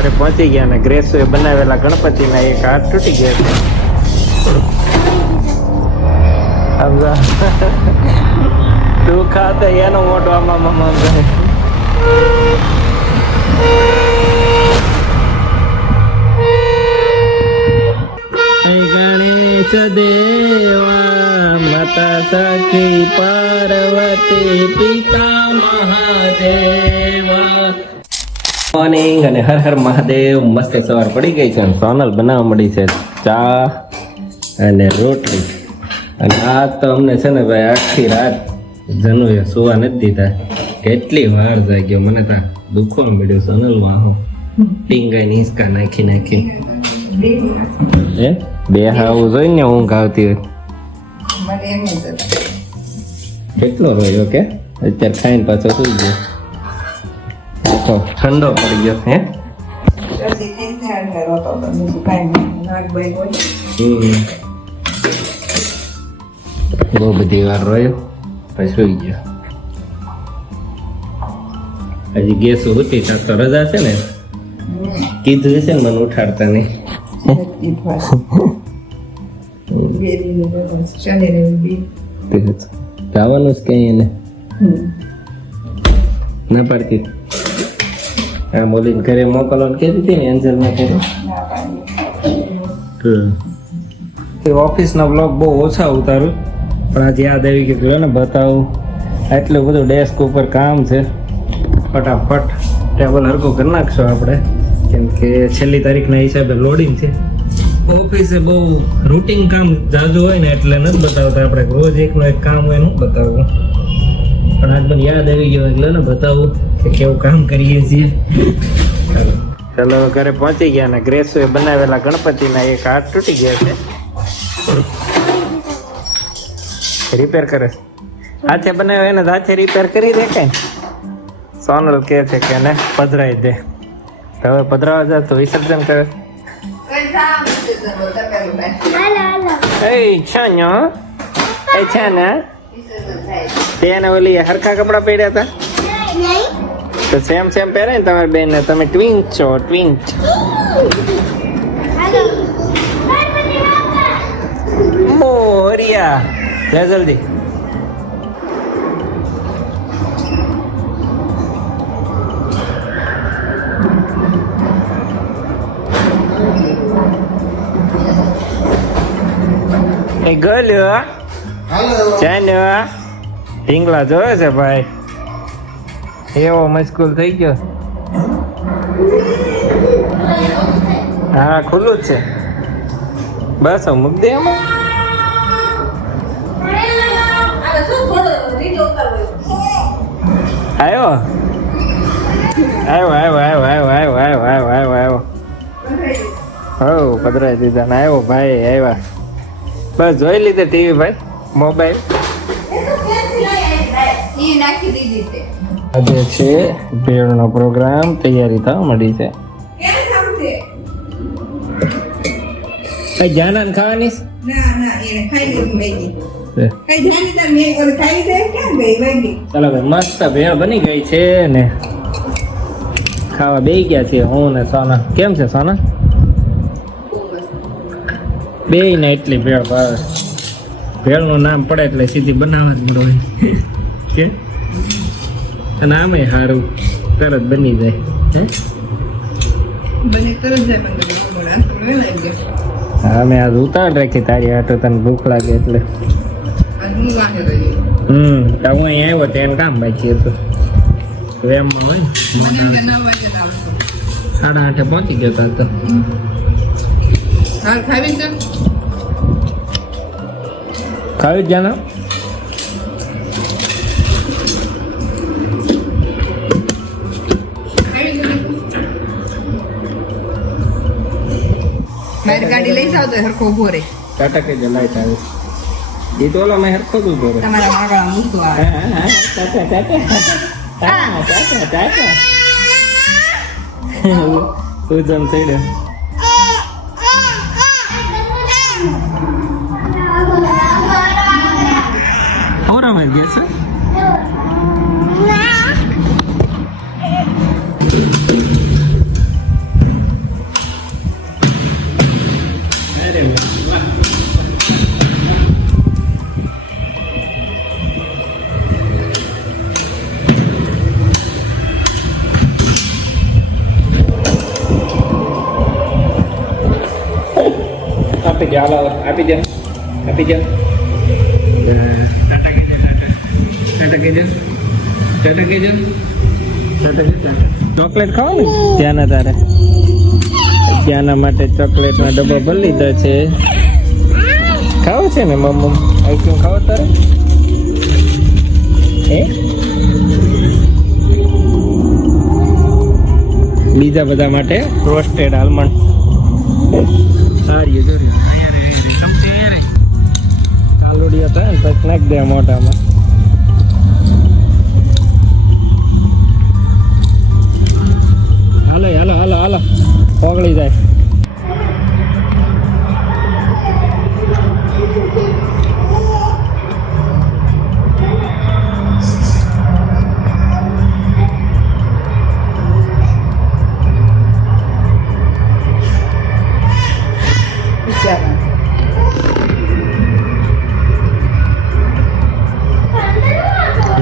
ઘરે પહોંચી ગયા ને ગ્રેસુએ બનાવેલા ગણપતિના એક હાથ તૂટી ગયા છે. તું ખાતે એનો મોટો આમાં મમ્મા ગણેશ દેવા માતા સખી પાર્વતી પિતા મહાદેવા. મોર્નિંગ અને હર હર મહાદેવ. મસ્ત સવાર પડી ગઈ છે અને સોનલ બનાવવા મળી છે ચા અને રોટલી. અને આ તો અમને છે ને ભાઈ આખી રાત જનુએ સુવા નથી દીધા. કેટલી વાર જાગ્યો મને તો દુખવા મળ્યો સોનલમાં. હું ટીંગાઈ નિસકા નાખી નાખી બે હાવું જોઈને ઊંઘ આવતી હોય. કેટલો રોયો કે અત્યારે ખાઈને પાછો સુઈ ગયો. ઠંડો પડી ગયો હે. બહુ બધી વાર રોયો પછી સુઈ ગયો. હજી ગેસ હતી તો રજા છે ને કીધું છે ને મને ઉઠાડતા નહીં. જવાનું જ કઈ એને ના પાડતી. હા બોલીને ઘરે મોકલવાનું કહેતી હતી ને એન્જલમાં કર્યું. ઓફિસના બ્લોગ બહુ ઓછા ઉતારું પણ આજે યાદ આવી કે ને બતાવું. એટલું બધું ડેસ્ક ઉપર કામ છે. ફટાફટ ટેબલ હરકો કરી નાખશો આપણે કેમ કે છેલ્લી તારીખના હિસાબે લોડિંગ છે. ઓફિસે બહુ રૂટીન કામ જાજુ હોય ને એટલે નથી બતાવતા. આપણે રોજ એકનું એક કામ હોય નથી બતાવવું પણ આજ મને યાદ આવી ગયો એટલે ને બતાવું કે કેવું કામ કરીએ છીએ. ચાલો ઘરે પહોંચી ગયા ને ગ્રેસુએ બનાવેલા ગણપતિના એક હાથ તૂટી ગયા છે. રિપેર કરે હાથે બનાવ્યો એને હાથે રિપેર કરી દે કઈ. સોનલ કહે છે કે એને પધરાઈ દે. હવે પધરાવા જાય તો વિસર્જન કરે. તેને ઓલી હરખા કપડા પહેર્યા હતા તો સેમ સેમ પહેરે ને તમારી બેન ને. તમે ટ્વિંક છો ટ્વિંક. મોરિયા લે જલ્દી. એ ગલ્યો ચાનો ઢીંગલા જોવે છે ભાઈ. એવો મસ્કૂલ થઈ ગયો. હા ખુલ્લું જ છે બસ હવે મૂક દે એમાં. આવ્યો આવ્યો આવ્યો આવ્યો આવ્યો આવ્યો આવ્યો આવ્યો આવ્યો હો પધરાઈ દીધા ને આવ્યો ભાઈ આવ્યા. બસ જોઈ લીધે ટીવી ભાઈ મોબાઈલ. આજે છે ભેળનો પ્રોગ્રામ. તૈયારી થવા મળી છે. કઈ જાનાને ખાવાની ચાલો ભાઈ મસ્ત ભેળ બની ગઈ છે ને ખાવા બેસી ગયા છે હું ને સોના. કેમ છે સોના? બે ને એટલી ભેળ ભાવે. ભેળનું નામ પડે એટલે સીધી બનાવવા જ મળે કે. અને આમે સારું તરત બની જાય. હા મેં આજ ઉતાવળ રાખી તારી હાટો તને ભૂખ લાગે એટલે. હું અહીં આવ્યો તો એને કામ બાકી હતું વેમમાં હોય. 8:30 પહોંચી ગયો તા તો. ખાવી જ જાના. મારી ગાડી લઈ જાવ તો હરખો ઉભો રે. ટાટા કે જલાઈ આવે એ તો ઓલા મેં હરખો જ ઉભો રે. તમારા માગા મૂકો આ. હા ટાટા ટાટા ટાટા ટાટા તું જમ થઈ રે. ઓરા મર ગયા છે. આપી દો, હાલો આપી દો, આપી દો. ટાટા કહેજો, ટાટા કહેજો, ટાટા કહેજો, ટાટા. ચોકલેટ ખાવ ને ત્યાંના તારે, ત્યાંના માટે ચોકલેટનો ડબ્બો ભરી લીધો છે. ખાવ છે ને મમ્મી આઈસ્ક્રીમ ખાવ તારે? બીજા બધા માટે રોસ્ટેડ આલમંડ. સારી જોરી આલુડિયા થાય ને પછી નાખી દે મોઢામાં. હાલો હાલો હાલો હાલો ઓગળી જાય.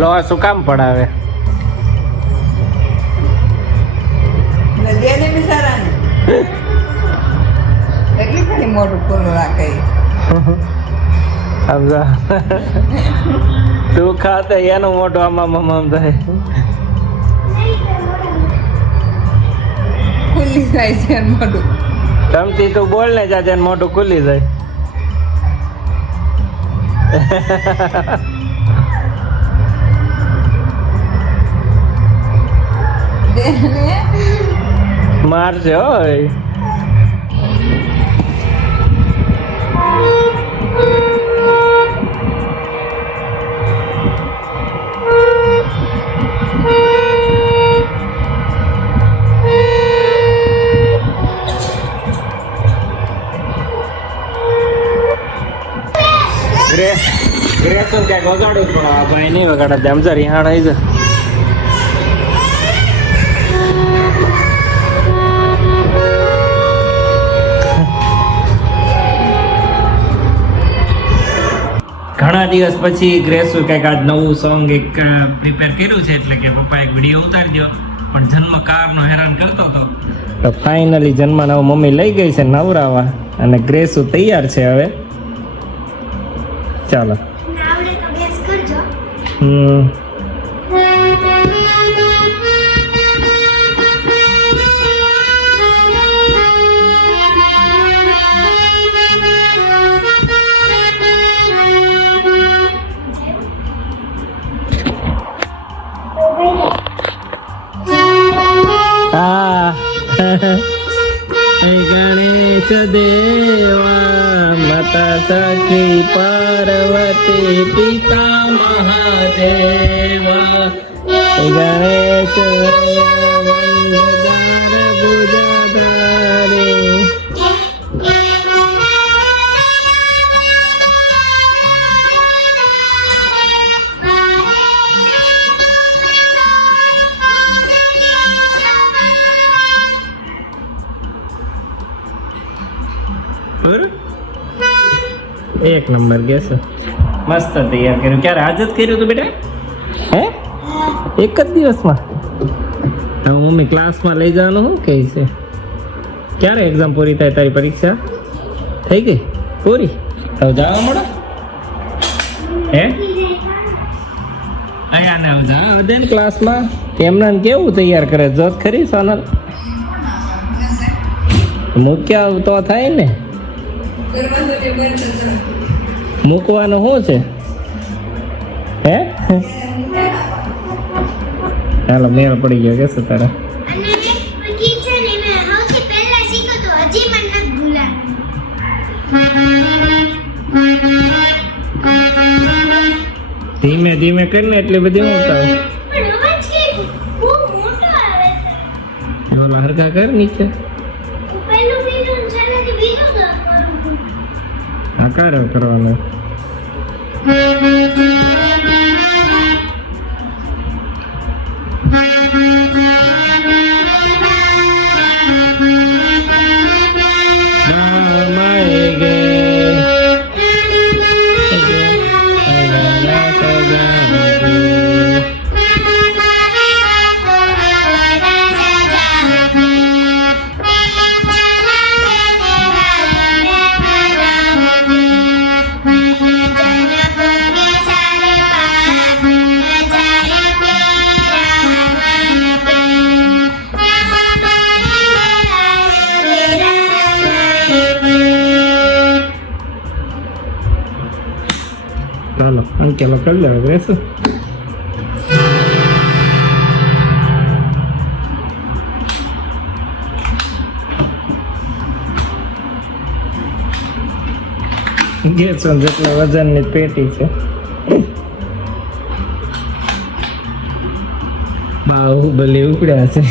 લો શું કામ પડાવે? નદિયાને બિચારાને એટલી ઘણી મોટું ખોલું રાખે. સમજા તું ખાતે એનું મોટું આમાં મમ્મ થાય. ખુલ્લી જાય છે એનું મોટું. તમથી તું બોલ ને જાજે મોટું ખુલ્લી જાય. મારશે હોય. ગ્રેસ તો ક્યાંક વગાડું પણ આ ભાઈ નહીં વગાડે. આમ જરી હાડ આવી જાય. ઘણા દિવસ પછી ગ્રેસુ કંઈક આજ નવું સોંગ એક પ્રિપેર કર્યું છે, એટલે કે પપ્પા એક વિડીયો ઉતારી દો, પણ જન્મ કારનો હેરાન કરતો હતો તો ફાઇનલી જન્મ નવો મમ્મી લઈ ગઈ છે નવરાવા, અને ગ્રેસુ તૈયાર છે હવે. ચાલો ગણેશ દેવા માતા સખી પાર્વતી પિતા મહાદેવા ગણેશ એક નંબર ગેસ મસ્ત તૈયાર કર્યું. ક્યારે આજ જ કર્યું તું બેટા? હે એક જ દિવસમાં? હવે મમ્મી ક્લાસમાં લઈ જવાનું શું કહે છે? ક્યારે એક્ઝામ પૂરી થાય તારી? પરીક્ષા થઈ ગઈ પૂરી? હવે જવા મળો હે અહીંયા ને હવે જા દે ને ક્લાસમાં. એમને કેવું તૈયાર કરે જોત ખરી સોનલ? મૂક્યા તો થાય ને. મૂકવાનું શું છે હે? ચાલો મેળ પડી ગયો કે શું તારે? ધીમે ધીમે કરીને એટલી બધી ઉતારો. હરકા કર નીચે. કરવાનું હાલો અંકેલો કરી લેવા રહેશું. ગેસો જેટલા વજનની પેટી છે. બાહુબલી ઉપડ્યા છે.